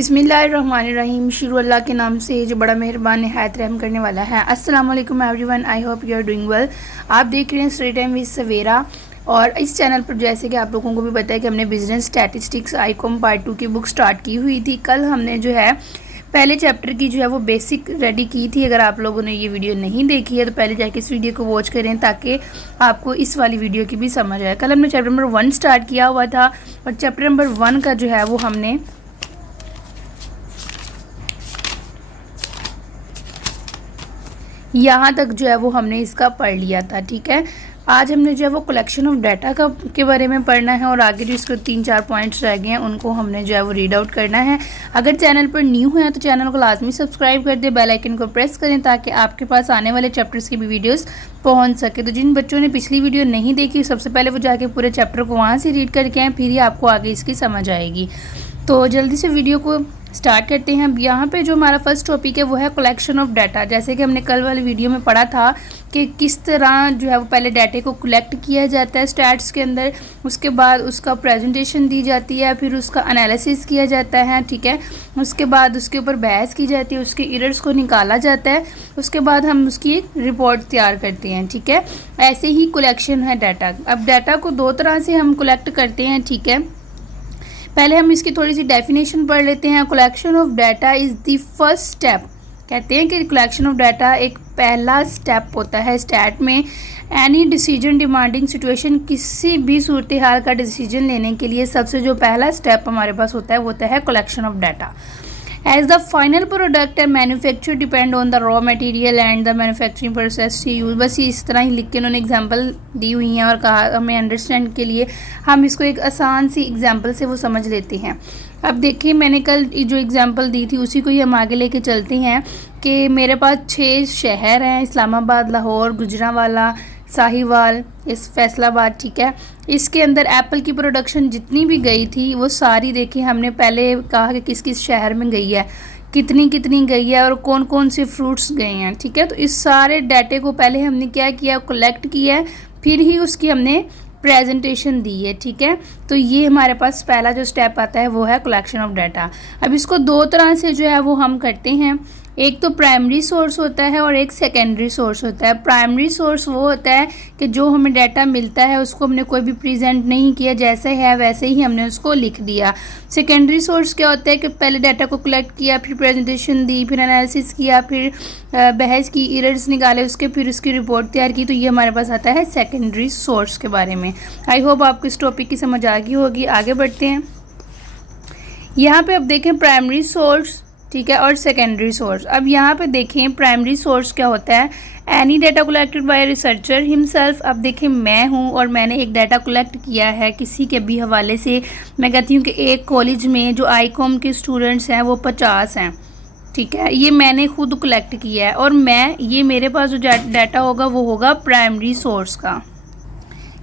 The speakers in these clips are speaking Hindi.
बिस्मिल्लाहिर्रहमानिर्रहीम। शुरू अल्लाह के नाम से जो बड़ा मेहरबान निहायत रहम करने वाला है। अस्सलाम वालेकुम everyone, I hope you are doing well. आप देख रहे हैं स्टडी टाइम विद सवेरा। और इस चैनल पर जैसे कि आप लोगों को भी पता है कि हमने बिजनेस स्टैटिस्टिक्स आईकॉम पार्ट 2 की बुक स्टार्ट की हुई थी। कल हमने जो है पहले चैप्टर की जो है वो बेसिक रेडी की थी। अगर आप लोगों ने ये वीडियो नहीं देखी है तो पहले जाके इस वीडियो को वॉच करें ताकि आपको इस वाली वीडियो की भी समझ आए। कल हमने चैप्टर नंबर 1 स्टार्ट किया हुआ था और चैप्टर नंबर 1 का जो है वो हमने यहाँ तक जो है वो हमने इसका पढ़ लिया था। ठीक है, आज हमने जो है वो कलेक्शन ऑफ डाटा का के बारे में पढ़ना है और आगे जो इसको 3-4 पॉइंट्स रह गए हैं उनको हमने जो है वो रीड आउट करना है। अगर चैनल पर न्यू है तो चैनल को लाजमी सब्सक्राइब कर दें, बेल आइकन को प्रेस करें ताकि आपके पास आने वाले चैप्टर्स की भी वीडियोस पहुंच सके। तो जिन बच्चों ने पिछली वीडियो नहीं देखी सबसे पहले वो जाके पूरे चैप्टर को वहाँ से रीड करके आएँ, फिर ही आपको आगे इसकी समझ आएगी। तो जल्दी से वीडियो को स्टार्ट करते हैं। यहाँ पे जो हमारा फर्स्ट टॉपिक है वो है कलेक्शन ऑफ डाटा। जैसे कि हमने कल वाली वीडियो में पढ़ा था कि किस तरह जो है वो पहले डाटे को कलेक्ट किया जाता है स्टैट्स के अंदर, उसके बाद उसका प्रेजेंटेशन दी जाती है, फिर उसका एनालिसिस किया जाता है। ठीक है, उसके बाद उसके ऊपर बहस की जाती है, उसके एरर्स को निकाला जाता है, उसके बाद हम उसकी एक रिपोर्ट तैयार करते हैं। ठीक है, ऐसे ही कलेक्शन है डाटा। अब डाटा को दो तरह से हम कलेक्ट करते हैं। ठीक है, पहले हम इसकी थोड़ी सी डेफिनेशन पढ़ लेते हैं। Collection of data is the first step. कहते हैं कि कलेक्शन ऑफ डाटा एक पहला स्टेप होता है स्टैट में। एनी डिसीजन डिमांडिंग सिचुएशन, किसी भी सूरत हाल का डिसीजन लेने के लिए सबसे जो पहला स्टेप हमारे पास होता है वो होता है collection of data. As the final product and manufacture depend on the raw material and the manufacturing process to use। बस इस तरह ही लिख के उन्होंने एग्जांपल दी हुई हैं और कहा हमें अंडरस्टैंड के लिए हम इसको एक आसान सी एग्जांपल से वो समझ लेते हैं। अब देखिए, मैंने कल जो एग्जांपल दी थी उसी को ही हम आगे लेके चलते हैं कि मेरे पास 6 शहर हैं, इस्लामाबाद, लाहौर, गुजरांवाला, साहिवाल, इस फैसलाबाद। ठीक है, इसके अंदर एप्पल की प्रोडक्शन जितनी भी गई थी वो सारी देखिए हमने पहले कहा कि किस किस शहर में गई है, कितनी कितनी गई है और कौन कौन से फ्रूट्स गए हैं। ठीक है, तो इस सारे डाटे को पहले हमने क्या किया, कलेक्ट किया है, फिर ही उसकी हमने प्रेजेंटेशन दी है। ठीक है, तो ये हमारे पास पहला जो स्टेप आता है वो है कलेक्शन ऑफ डाटा। अब इसको दो तरह से जो है वो हम करते हैं। एक तो प्राइमरी सोर्स होता है और एक सेकेंडरी सोर्स होता है। प्राइमरी सोर्स वो होता है कि जो हमें डाटा मिलता है उसको हमने कोई भी प्रेजेंट नहीं किया, जैसे है वैसे ही हमने उसको लिख दिया। सेकेंडरी सोर्स क्या होता है कि पहले डाटा को कलेक्ट किया, फिर प्रेजेंटेशन दी, फिर एनालिसिस किया, फिर बहस की, एरर्स निकाले उसके, फिर उसकी रिपोर्ट तैयार की। तो ये हमारे पास आता है सेकेंडरी सोर्स के बारे में। आई होप आपको इस टॉपिक की समझ आ गई होगी। आगे बढ़ते हैं। यहाँ पे अब देखें प्राइमरी सोर्स, ठीक है, और सेकेंडरी सोर्स। अब यहाँ पे देखें प्राइमरी सोर्स क्या होता है, any data collected by researcher himself. अब देखें मैं हूँ और मैंने एक डाटा कलेक्ट किया है किसी के भी हवाले से। मैं कहती हूँ कि एक कॉलेज में जो आईकॉम के स्टूडेंट्स हैं वो 50 हैं। ठीक है, ये मैंने खुद कलेक्ट किया है और ये मेरे पास जो डाटा होगा वो होगा प्राइमरी सोर्स का।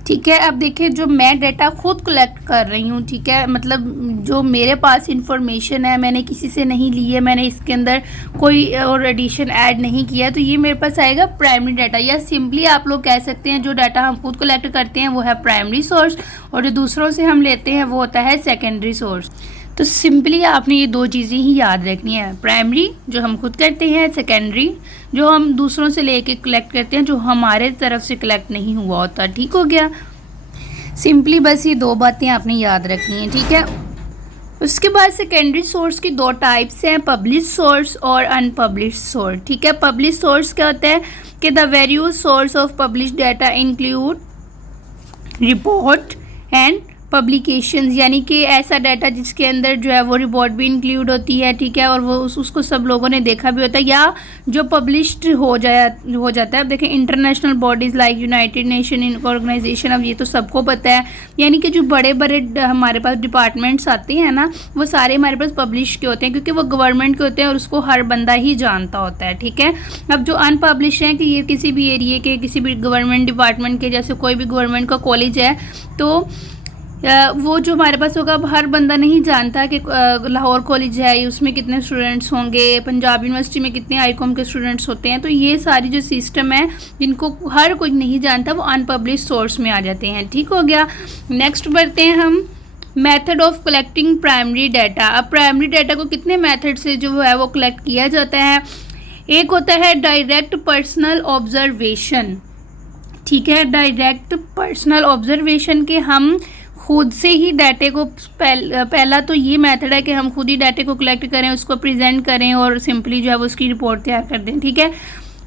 ठीक है, अब देखिए जो मैं डाटा खुद कलेक्ट कर रही हूँ, ठीक है, मतलब जो मेरे पास इंफॉर्मेशन है मैंने किसी से नहीं ली है, मैंने इसके अंदर कोई और एडिशन ऐड नहीं किया, तो ये मेरे पास आएगा प्राइमरी डाटा। या सिंपली आप लोग कह सकते हैं जो डाटा हम खुद कलेक्ट करते हैं वो है प्राइमरी सोर्स और जो दूसरों से हम लेते हैं वो होता है सेकेंडरी सोर्स। तो सिंपली आपने ये दो चीज़ें ही याद रखनी है, प्राइमरी जो हम खुद करते हैं, सेकेंडरी जो हम दूसरों से लेके कलेक्ट करते हैं जो हमारे तरफ से कलेक्ट नहीं हुआ होता। ठीक हो गया, सिंपली बस ये दो बातें आपने याद रखनी है। ठीक है, उसके बाद सेकेंडरी सोर्स की 2 टाइप्स हैं, पब्लिश सोर्स और अनपब्लिश सोर्स। ठीक है, पब्लिश सोर्स क्या होता है कि the various source of publish data include report and publications, यानी कि ऐसा डाटा जिसके अंदर जो है वो रिपोर्ट भी इंक्लूड होती है। ठीक है, और वो उसको सब लोगों ने देखा भी होता है या जो पब्लिश्ड हो जाता है। अब देखें international bodies like United Nation Organization, अब ये तो सबको पता है, यानी कि जो बड़े बड़े हमारे पास डिपार्टमेंट्स आते हैं ना वो सारे हमारे पास पब्लिश के होते हैं क्योंकि वो गवर्नमेंट के होते हैं और उसको हर बंदा ही जानता होता है। ठीक है, अब जो अनपब्लिश हैं कि ये किसी भी एरिए के किसी भी गवर्नमेंट डिपार्टमेंट के, जैसे कोई भी गवर्नमेंट का कॉलेज है तो वो जो हमारे पास होगा, अब हर बंदा नहीं जानता कि लाहौर कॉलेज है उसमें कितने स्टूडेंट्स होंगे, पंजाब यूनिवर्सिटी में कितने आईकॉम के स्टूडेंट्स होते हैं। तो ये सारी जो सिस्टम है जिनको हर कोई नहीं जानता वो अनपब्लिश सोर्स में आ जाते हैं। ठीक हो गया, नेक्स्ट बढ़ते हैं हम। Method of collecting primary data. अब प्राइमरी डाटा को कितने मेथड से जो है वो कलेक्ट किया जाता है। एक होता है डायरेक्ट पर्सनल ऑब्जर्वेशन, ठीक है, डायरेक्ट पर्सनल ऑब्जर्वेशन के हम खुद से ही डाटे को पहला तो ये मेथड है कि हम खुद ही डाटे को कलेक्ट करें, उसको प्रेजेंट करें और सिंपली जो है वो उसकी रिपोर्ट तैयार कर दें, ठीक है।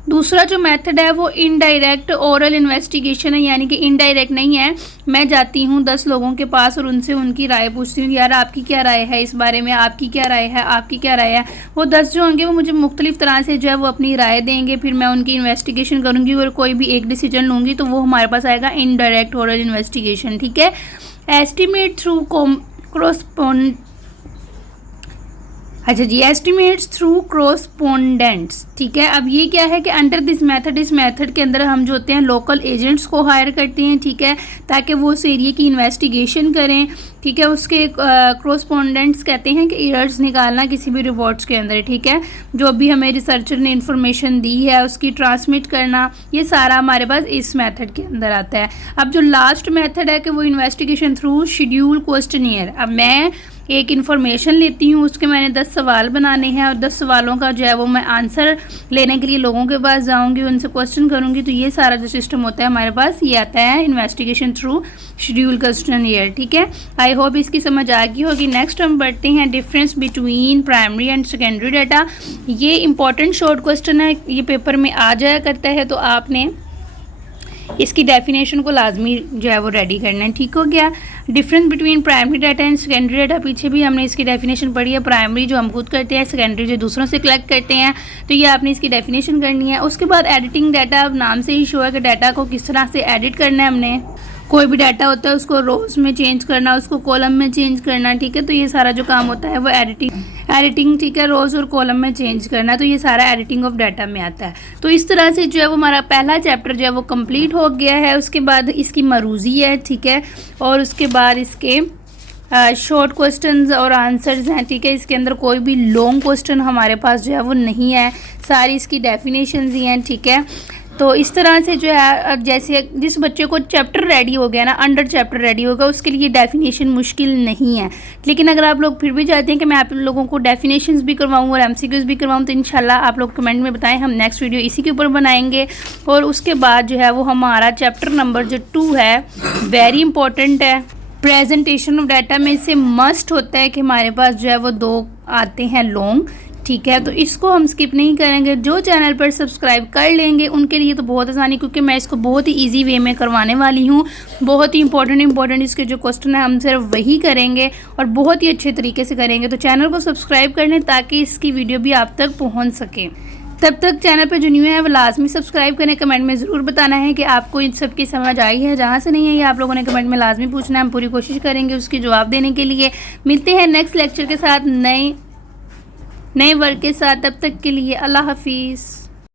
दूसरा जो मेथड है वो इनडायरेक्ट ओरल इन्वेस्टिगेशन है, यानी कि इनडायरेक्ट नहीं है, मैं जाती हूँ 10 लोगों के पास और उनसे उनकी राय पूछती हूँ, यार आपकी क्या राय है इस बारे में, आपकी क्या राय है, आपकी क्या राय है। वो 10 जो होंगे वो मुझे मुख्तलिफ तरह से जो है वो अपनी राय देंगे, फिर मैं उनकी इन्वेस्टिगेशन करूँगी और कोई भी एक डिसीजन लूँगी तो वो हमारे पास आएगा इनडायरेक्ट ओरल इन्वेस्टिगेशन, ठीक है। एस्टिमेट थ्रू क्रॉसपोंड अच्छा जी, एस्टिमेट्स थ्रू क्रॉसपोंडेंट्स, ठीक है। अब ये क्या है कि अंडर दिस मेथड, इस मेथड के अंदर हम जो होते हैं लोकल एजेंट्स को हायर करते हैं, ठीक है, ताकि वो उस एरिया की इन्वेस्टिगेशन करें, ठीक है। उसके क्रॉसपोंडेंट्स कहते हैं कि एरर्स निकालना किसी भी रिपोर्ट्स के अंदर, ठीक है, जो भी हमें रिसर्चर ने इन्फॉर्मेशन दी है उसकी ट्रांसमिट करना, ये सारा हमारे पास इस मेथड के अंदर आता है। अब जो लास्ट मेथड है कि वो इन्वेस्टिगेशन थ्रू शेड्यूल क्वेश्चनियर। अब मैं एक इन्फॉर्मेशन लेती हूँ, उसके मैंने 10 सवाल बनाने हैं और 10 सवालों का जो है वो मैं आंसर लेने के लिए लोगों के पास जाऊँगी, उनसे क्वेश्चन करूँगी, तो ये सारा जो सिस्टम होता है हमारे पास ये आता है इन्वेस्टिगेशन थ्रू शेड्यूल क्वेश्चनियर, ठीक है। आई होप इसकी समझ आ गई होगी। नेक्स्ट हम बढ़ते हैं difference between primary and secondary data. ये इंपॉर्टेंट शॉर्ट क्वेश्चन है, ये पेपर में आ जाया करता है, तो आपने इसकी डेफिनेशन को लाजमी जो है वो रेडी करना है, ठीक हो गया। Difference between primary data and secondary data, पीछे भी हमने इसकी डेफिनेशन पढ़ी है। प्राइमरी जो हम खुद करते हैं, सेकेंडरी जो दूसरों से कलेक्ट करते हैं, तो ये आपने इसकी डेफिनेशन करनी है। उसके बाद एडिटिंग डाटा, अब नाम से ही शो है कि डाटा को किस तरह से एडिट करना है हमने। कोई भी डाटा होता है उसको रोज में चेंज करना, उसको कॉलम में चेंज करना, ठीक है, तो ये सारा जो काम होता है वो एडिटिंग, ठीक है, रोज और कॉलम में चेंज करना, तो ये सारा एडिटिंग ऑफ डाटा में आता है। तो इस तरह से जो है वो हमारा पहला चैप्टर जो है वो कंप्लीट हो गया है। उसके बाद इसकी मरूजी है, ठीक है, और उसके बाद इसके शॉर्ट क्वेश्चंस और आंसर्स हैं, ठीक है। इसके अंदर कोई भी लॉन्ग क्वेश्चन हमारे पास जो है वो नहीं है, सारी इसकी डेफिनेशंस ही हैं, ठीक है। तो इस तरह से जो है जैसे जिस बच्चे को चैप्टर रेडी हो गया ना, अंडर चैप्टर रेडी होगा, उसके लिए डेफिनेशन मुश्किल नहीं है। लेकिन अगर आप लोग फिर भी चाहते हैं कि मैं आप लोगों को डेफिनेशंस भी करवाऊँ और MCQs भी करवाऊँ, तो इंशाल्लाह आप लोग कमेंट में बताएं, हम नेक्स्ट वीडियो इसी के ऊपर बनाएंगे। और उसके बाद जो है वो हमारा चैप्टर नंबर जो 2 है, वेरी इंपॉर्टेंट है, प्रेजेंटेशन ऑफ डाटा में से मस्ट होता है कि हमारे पास जो है वो 2 आते हैं लॉन्ग, ठीक है, तो इसको हम स्किप नहीं करेंगे। जो चैनल पर सब्सक्राइब कर लेंगे उनके लिए तो बहुत आसानी, क्योंकि मैं इसको बहुत ही इजी वे में करवाने वाली हूँ। बहुत ही इंपॉर्टेंट इसके जो क्वेश्चन है हम सिर्फ वही करेंगे और बहुत ही अच्छे तरीके से करेंगे। तो चैनल को सब्सक्राइब कर लें ताकि इसकी वीडियो भी आप तक पहुँच सके। तब तक चैनल पर जो न्यू है वो लाजमी सब्सक्राइब करें। कमेंट में ज़रूर बताना है कि आपको इन सब की समझ आई है, जहाँ से नहीं है ये आप लोगों ने कमेंट में लाजमी पूछना है, हम पूरी कोशिश करेंगे उसकी जवाब देने के लिए। मिलते हैं नेक्स्ट लेक्चर के साथ नए वर्क के साथ, तब तक के लिए अल्लाह हाफिज़।